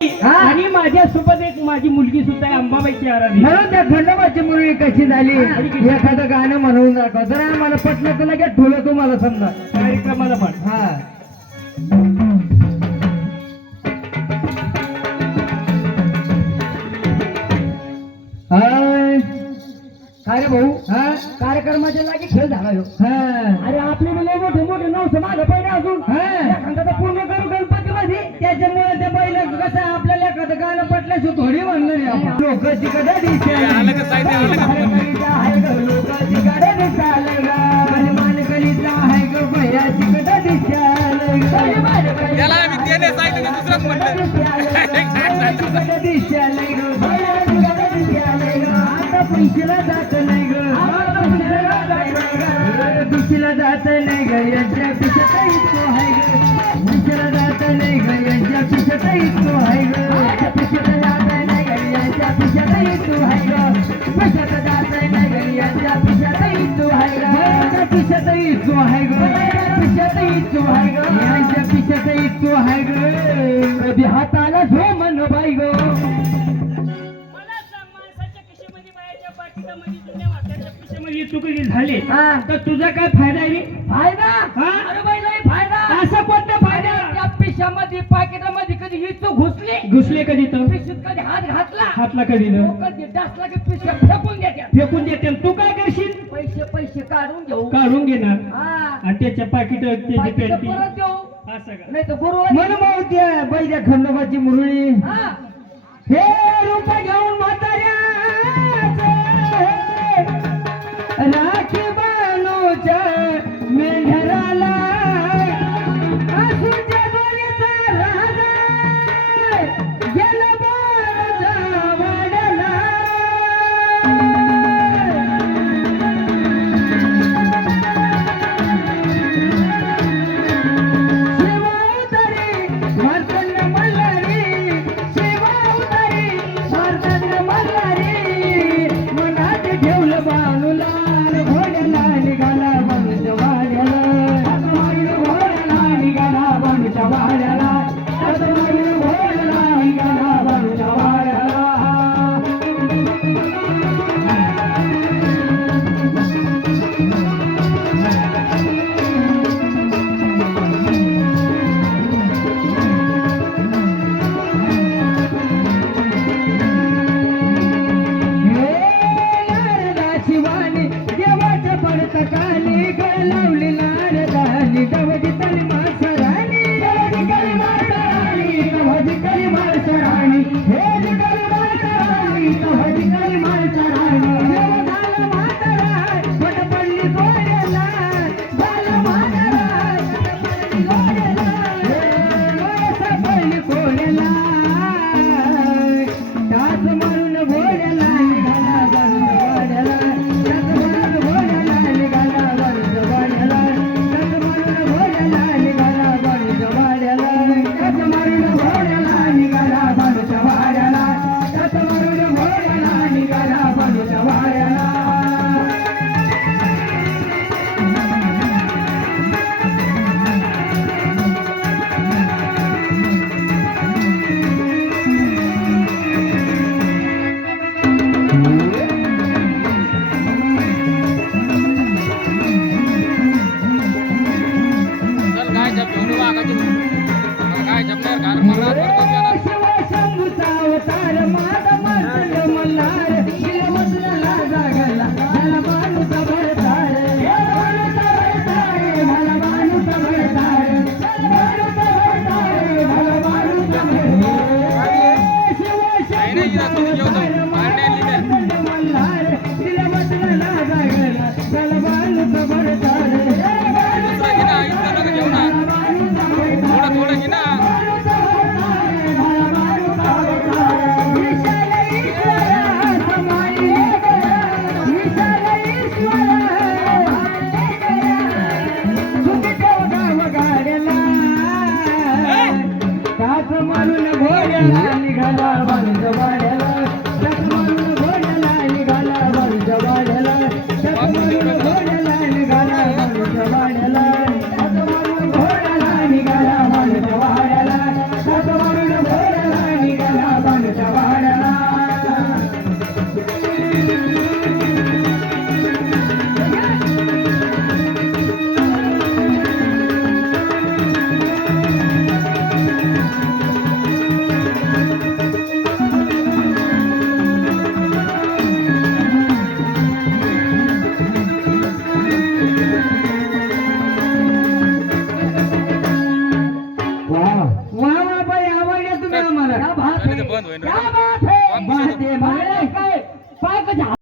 आणि माझ्या सोबत एक माझी मुलगी सुद्धा आहे, अंबाबाईची आराधी. म्हणून त्या खंडोबाची मुलगी कशी झाली एखादं गाणं म्हणून दाखव जरा मला पटलं तर लगेच ठेवलं तुम्हाला समजा कार्यक्रमाला पण. हा काय रे भाऊ हा कार्यक्रमाच्या लागी खेळ झाला ह्यो. अरे आपले लय मोठे मोठे नवस माझं पहिले अजून एखादा पूर्ण करू गणपती मध्ये त्याच्यामुळे त्या पहिल्या कसं आपल्याला एखादं गाणं पटल्याशिवाय थोडी म्हणणार लोकांची कडे दिसते लोकांची कडे दिसाल मानकलीचा आहे ग भैयाची कडे दिसाल पैशाला जात नाही ग दिशेला जात नाही ग यांच्या पिशात इतको आहे ग दिशेला जात नाही ग यांच्या पिशात इतको आहे ग पिशात जात नाही ग यांच्या पिशात इतको आहे ग पिशात जात नाही ग यांच्या पिशात इतको आहे ग पिशात इतको आहे ग पिशात इतको आहे ग यांच्या पिशात इतको आहे ग कधी हाताला झो म्हण बाई ग चुकी झाली तर तुझा काय फायदा आहे? फायदा अरे बाई लय फायदा असा कोणता फायदा? त्या पिशामध्ये पाकिटामध्ये कधी ही तू घुसले कधी तर पिशीत कधी हात हातला कधी न कधी डासला की पिशा फेकून देतात फेकून देते. तू काय करशील? पैसे काढून घेणार हा आणि त्याच्या पाकिट त्याची पेटी परत देऊ असं का? नाही तर गुरु मन मावत्या बैद्या खंडोबाची मुरळी हा हे रूप घेऊन म्हाताऱ्या राखी बनूच्या मेंढराला आसूच्या दोरीचा राजा गेला बाळाच्या वाड्याला शिवावतारी मार्तंड मल्हारी शिवावतारी मार्तंड मल्हारी मनात ठेवलं बाणूला घोड्याला निघाला